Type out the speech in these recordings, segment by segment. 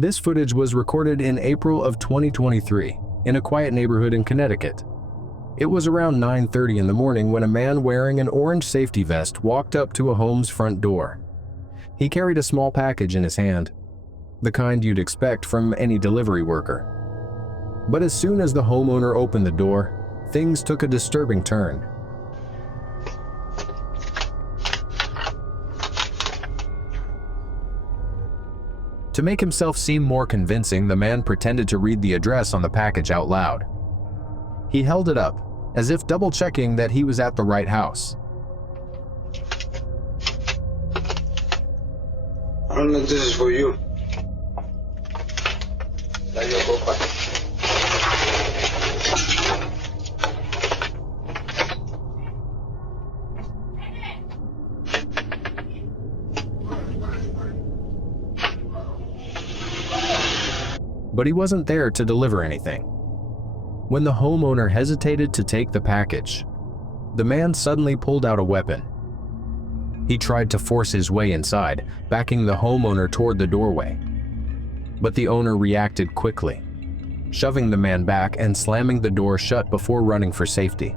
This footage was recorded in April of 2023 in a quiet neighborhood in Connecticut. It was around 9:30 in the morning when a man wearing an orange safety vest walked up to a home's front door. He carried a small package in his hand, the kind you'd expect from any delivery worker. But as soon as the homeowner opened the door, things took a disturbing turn. To make himself seem more convincing, the man pretended to read the address on the package out loud. He held it up, as if double-checking that he was at the right house. I don't know if this is for you. But he wasn't there to deliver anything. When the homeowner hesitated to take the package, the man suddenly pulled out a weapon. He tried to force his way inside, backing the homeowner toward the doorway. But the owner reacted quickly, shoving the man back and slamming the door shut before running for safety.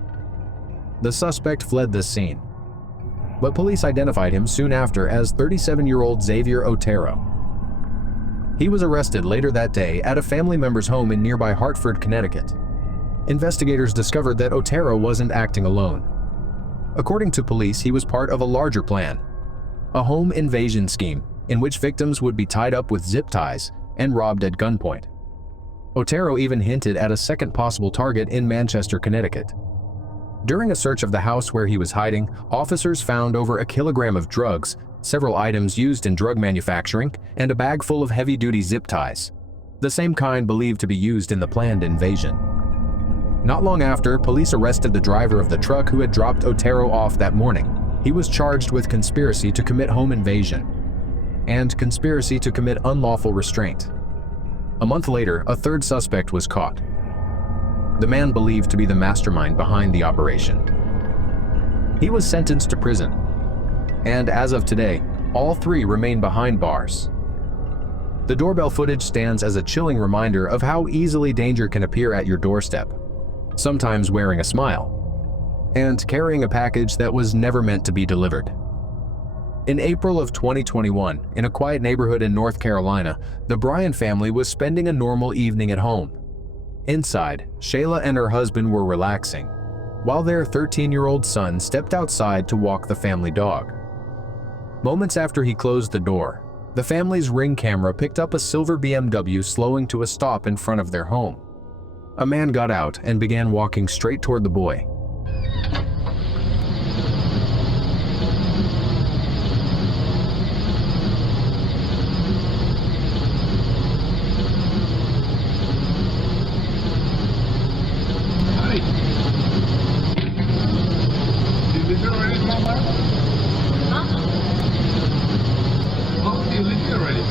The suspect fled the scene, but police identified him soon after as 37-year-old Xavier Otero. He was arrested later that day at a family member's home in nearby Hartford, Connecticut. Investigators discovered that Otero wasn't acting alone. According to police, he was part of a larger plan, a home invasion scheme in which victims would be tied up with zip ties and robbed at gunpoint. Otero even hinted at a second possible target in Manchester, Connecticut. During a search of the house where he was hiding, officers found over 1 kilogram of drugs, several items used in drug manufacturing, and a bag full of heavy-duty zip ties, the same kind believed to be used in the planned invasion. Not long after, police arrested the driver of the truck who had dropped Otero off that morning. He was charged with conspiracy to commit home invasion and conspiracy to commit unlawful restraint. A month later, a third suspect was caught, the man believed to be the mastermind behind the operation. He was sentenced to prison, and as of today, all three remain behind bars. The doorbell footage stands as a chilling reminder of how easily danger can appear at your doorstep, sometimes wearing a smile, and carrying a package that was never meant to be delivered. In April of 2021, in a quiet neighborhood in North Carolina, the Bryan family was spending a normal evening at home. Inside, Shayla and her husband were relaxing, while their 13-year-old son stepped outside to walk the family dog. Moments after he closed the door, the family's Ring camera picked up a silver BMW slowing to a stop in front of their home. A man got out and began walking straight toward the boy. Hi. You live here already, Mama? Huh? Oh, you live here already?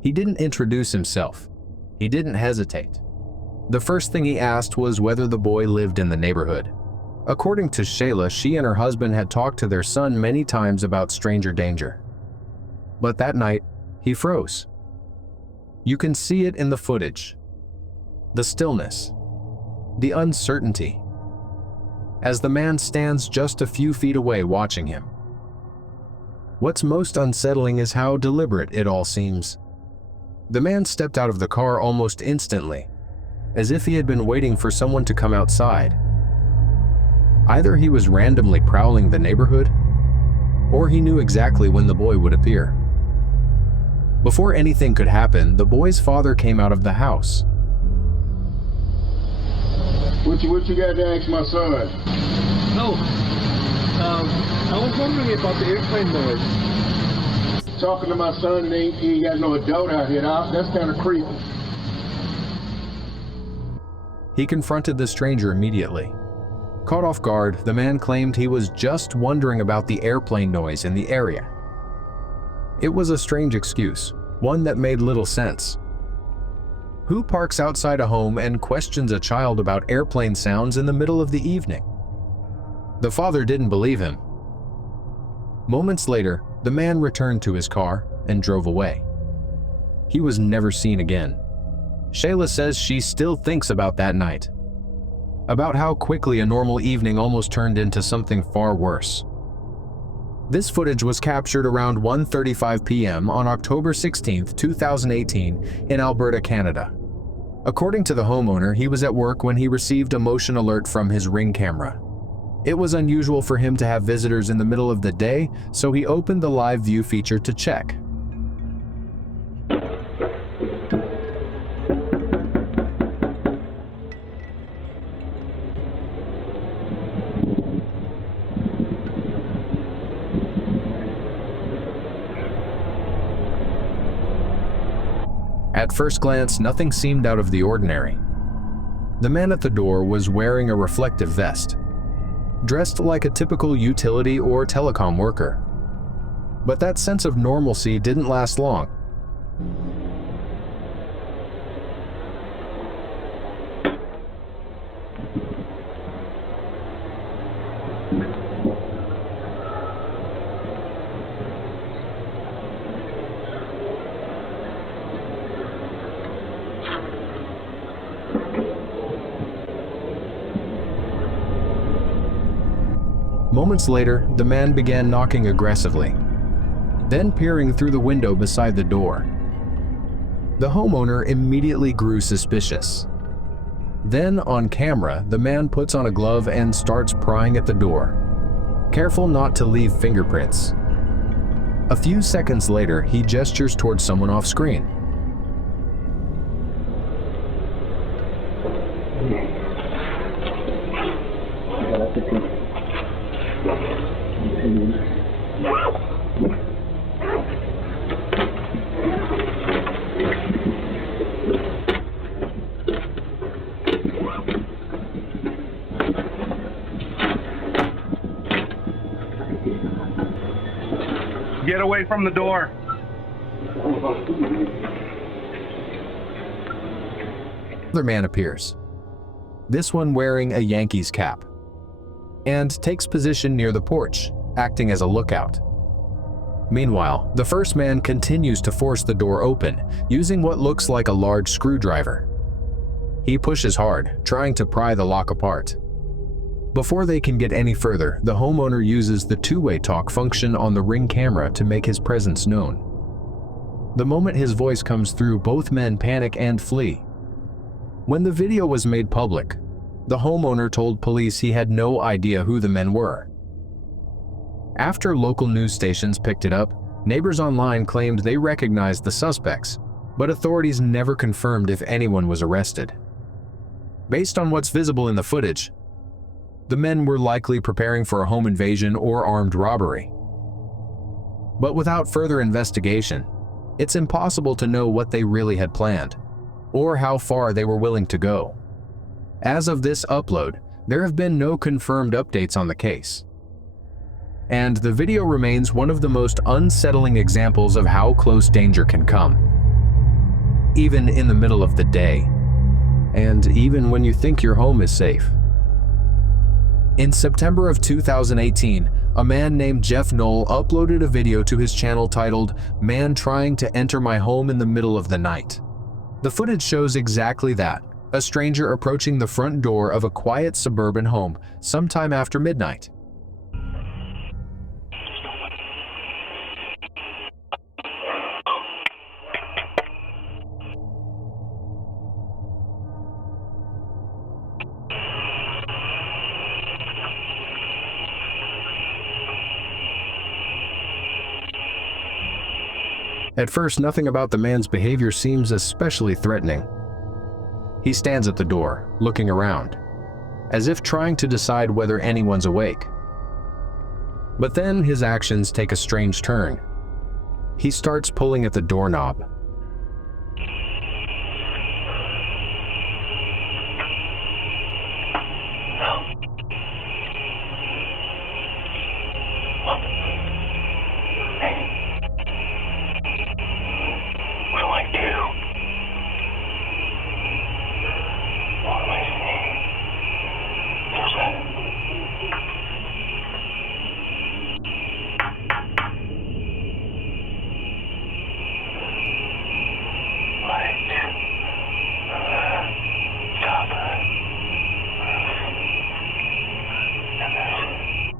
He didn't introduce himself. He didn't hesitate. The first thing he asked was whether the boy lived in the neighborhood. According to Shayla, she and her husband had talked to their son many times about stranger danger. But that night, he froze. You can see it in the footage. The stillness. The uncertainty. As the man stands just a few feet away watching him. What's most unsettling is how deliberate it all seems. The man stepped out of the car almost instantly, as if he had been waiting for someone to come outside. Either he was randomly prowling the neighborhood, or he knew exactly when the boy would appear. Before anything could happen, the boy's father came out of the house. What you got to ask my son? No. I was wondering about the airplane noise. Talking to my son and he ain't got no adult out here. That's kind of creepy. He confronted the stranger immediately. Caught off guard, the man claimed he was just wondering about the airplane noise in the area. It was a strange excuse, one that made little sense. Who parks outside a home and questions a child about airplane sounds in the middle of the evening? The father didn't believe him. Moments later, The man returned to his car and drove away. He was never seen again. Shayla says she still thinks about that night, about how quickly a normal evening almost turned into something far worse. This footage was captured around 1:35 p.m. on October 16, 2018 in Alberta, Canada. According to the homeowner, he was at work when he received a motion alert from his Ring camera. It was unusual for him to have visitors in the middle of the day, so he opened the live view feature to check. At first glance, nothing seemed out of the ordinary. The man at the door was wearing a reflective vest, dressed like a typical utility or telecom worker. But that sense of normalcy didn't last long. Moments later, the man began knocking aggressively, then peering through the window beside the door. The homeowner immediately grew suspicious. Then, on camera, the man puts on a glove and starts prying at the door, careful not to leave fingerprints. A few seconds later, he gestures towards someone off screen. Get away from the door. Another man appears, this one wearing a Yankees cap, and takes position near the porch, acting as a lookout. Meanwhile, the first man continues to force the door open, using what looks like a large screwdriver. He pushes hard, trying to pry the lock apart. Before they can get any further, the homeowner uses the two-way talk function on the Ring camera to make his presence known. The moment his voice comes through, both men panic and flee. When the video was made public, the homeowner told police he had no idea who the men were. After local news stations picked it up, neighbors online claimed they recognized the suspects, but authorities never confirmed if anyone was arrested. Based on what's visible in the footage, the men were likely preparing for a home invasion or armed robbery. But without further investigation, it's impossible to know what they really had planned, or how far they were willing to go. As of this upload, there have been no confirmed updates on the case. And the video remains one of the most unsettling examples of how close danger can come, even in the middle of the day, and even when you think your home is safe. In September of 2018, a man named Jeff Knoll uploaded a video to his channel titled, "Man Trying to Enter My Home in the Middle of the Night." The footage shows exactly that, a stranger approaching the front door of a quiet suburban home sometime after midnight. At first, nothing about the man's behavior seems especially threatening. He stands at the door, looking around, as if trying to decide whether anyone's awake. But then his actions take a strange turn. He starts pulling at the doorknob.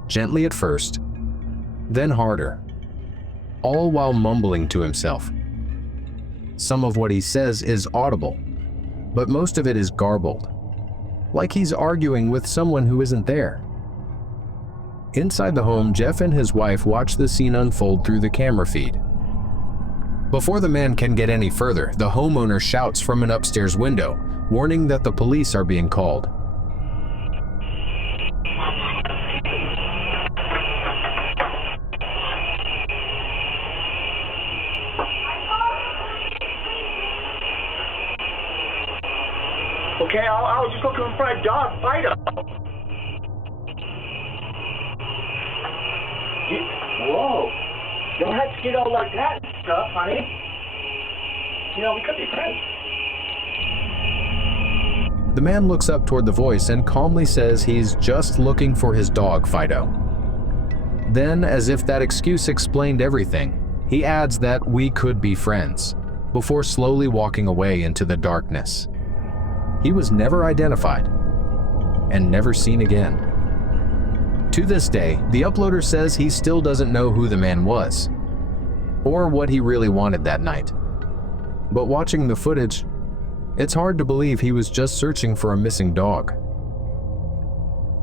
gently at first, then harder, all while mumbling to himself. Some of what he says is audible, but most of it is garbled, like he's arguing with someone who isn't there. Inside the home, Jeff and his wife watch the scene unfold through the camera feed. Before the man can get any further, the homeowner shouts from an upstairs window, warning that the police are being called. Okay, I was just looking for a dog, Fido. Whoa. Don't have to get all like that and stuff, honey. You know, we could be friends. The man looks up toward the voice and calmly says he's just looking for his dog, Fido. Then, as if that excuse explained everything, he adds that we could be friends, before slowly walking away into the darkness. He was never identified and never seen again. To this day, the uploader says he still doesn't know who the man was or what he really wanted that night. But watching the footage, it's hard to believe he was just searching for a missing dog.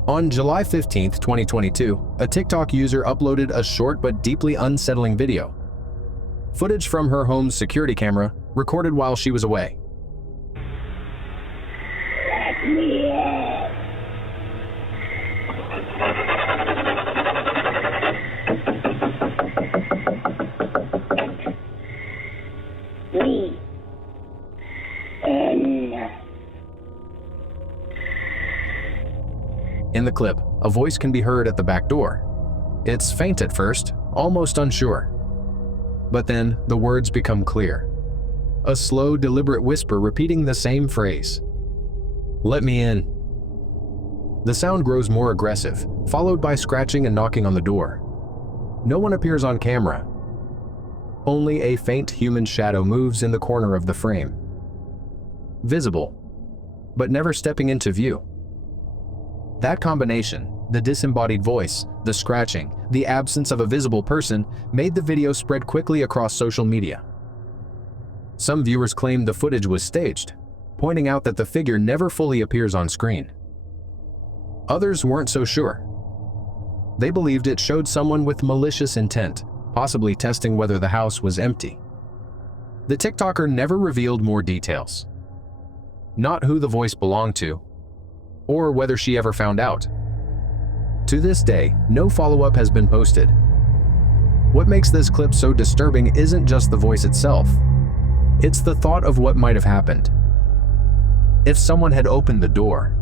On July 15, 2022, a TikTok user uploaded a short but deeply unsettling video. Footage from her home's security camera recorded while she was away. In the clip, a voice can be heard at the back door. It's faint at first, almost unsure. But then the words become clear. A slow, deliberate whisper repeating the same phrase. "Let me in." The sound grows more aggressive, followed by scratching and knocking on the door. No one appears on camera. Only a faint human shadow moves in the corner of the frame. Visible, but never stepping into view. That combination, the disembodied voice, the scratching, the absence of a visible person, made the video spread quickly across social media. Some viewers claimed the footage was staged, pointing out that the figure never fully appears on screen. Others weren't so sure. They believed it showed someone with malicious intent, possibly testing whether the house was empty. The TikToker never revealed more details. Not who the voice belonged to, or whether she ever found out. To this day, no follow-up has been posted. What makes this clip so disturbing isn't just the voice itself. It's the thought of what might have happened. If someone had opened the door,